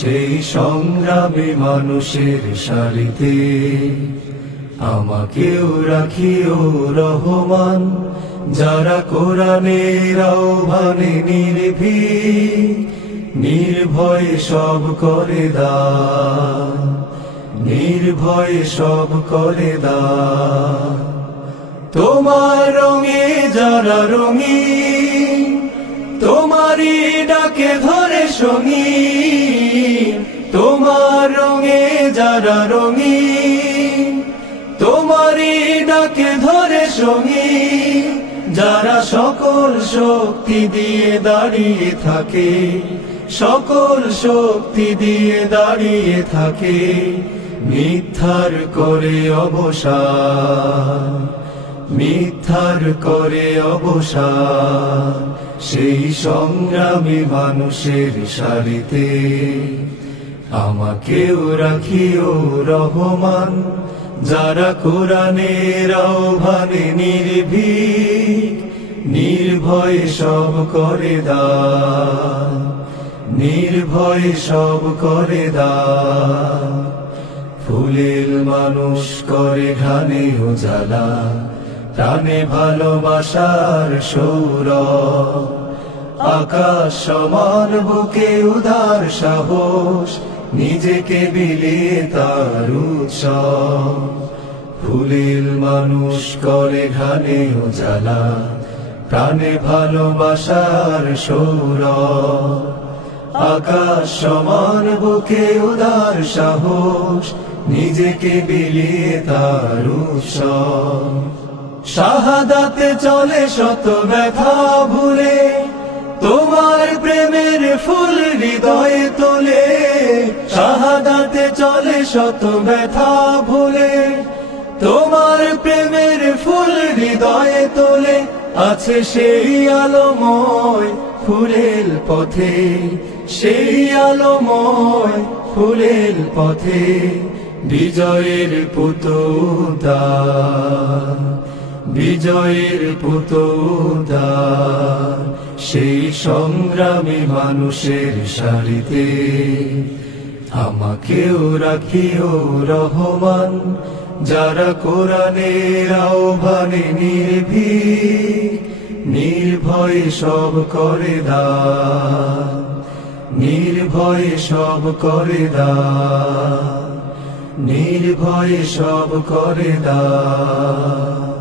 সেই সংগ্রামী মানুষের সারিতে আমাকেও রাখিও রহমান, যারা কোরআনের আহ্বানে নির্ভীক নির্ভয়ে সব করে দান, নির্ভয়ে সব করে দান। তোমার রঙে যারা রঙিন, তোমারই ডাকে ধরে সঙ্গীন। তোমার রঙে যারা রঙিন, তোমারই ডাকে ধরে সঙ্গীন। যারা সকল শক্তি দিয়ে দাঁড়িয়ে থাকে, সকল শক্তি দিয়ে দাঁড়িয়ে থাকে, মিথ্যার করে অবসান, মিথ্যার করে অবসান। সেই সংগ্রামী মানুষের সারিতে আমাকেও রাখিও রহমান, যারা কোরআনের আহ্বানে নির্ভীক নির্ভয়ে সব করে দান, নির্ভয়ে সব করে দান। ফুলের মানুষ করে ঘানে উজালা, প্রাণে ভালোবাসার সৌরভ। আকাশ সমান বুকে উদার সাহস, নিজেকে বিলিয়ে তার উৎসব। ফুলের মানুষ করে ঘানে উজালা, প্রাণে ভালোবাসার সৌরভ। আকাশ সমান বুকে উদার সাহস, নিজেকে বিলিয়ে তার উৎসব। শাহাদাতে চলে শত ব্যথা ভুলে, তোমার প্রেমের ফুল হৃদয়ে তোলে। শাহাদাতে চলে শত ব্যথা ভুলে, তোমার প্রেমের ফুল হৃদয়ে তোলে। আছে সেই আলোময় ফুলের পথে, সেই আলোময় ফুলের পথে, বিজয়ের পুতোদান, বিজয়ের পুতোদান। সেই সংগ্রামী মানুষের সারিতে আমাকেও রাখিও রহমান, যারা কোরআনের আহ্বানে নির্ভীক নির্ভয়ে সব করে দান, নির্ভয়ে সব করে দান, নির্ভয়ে সব করে দান।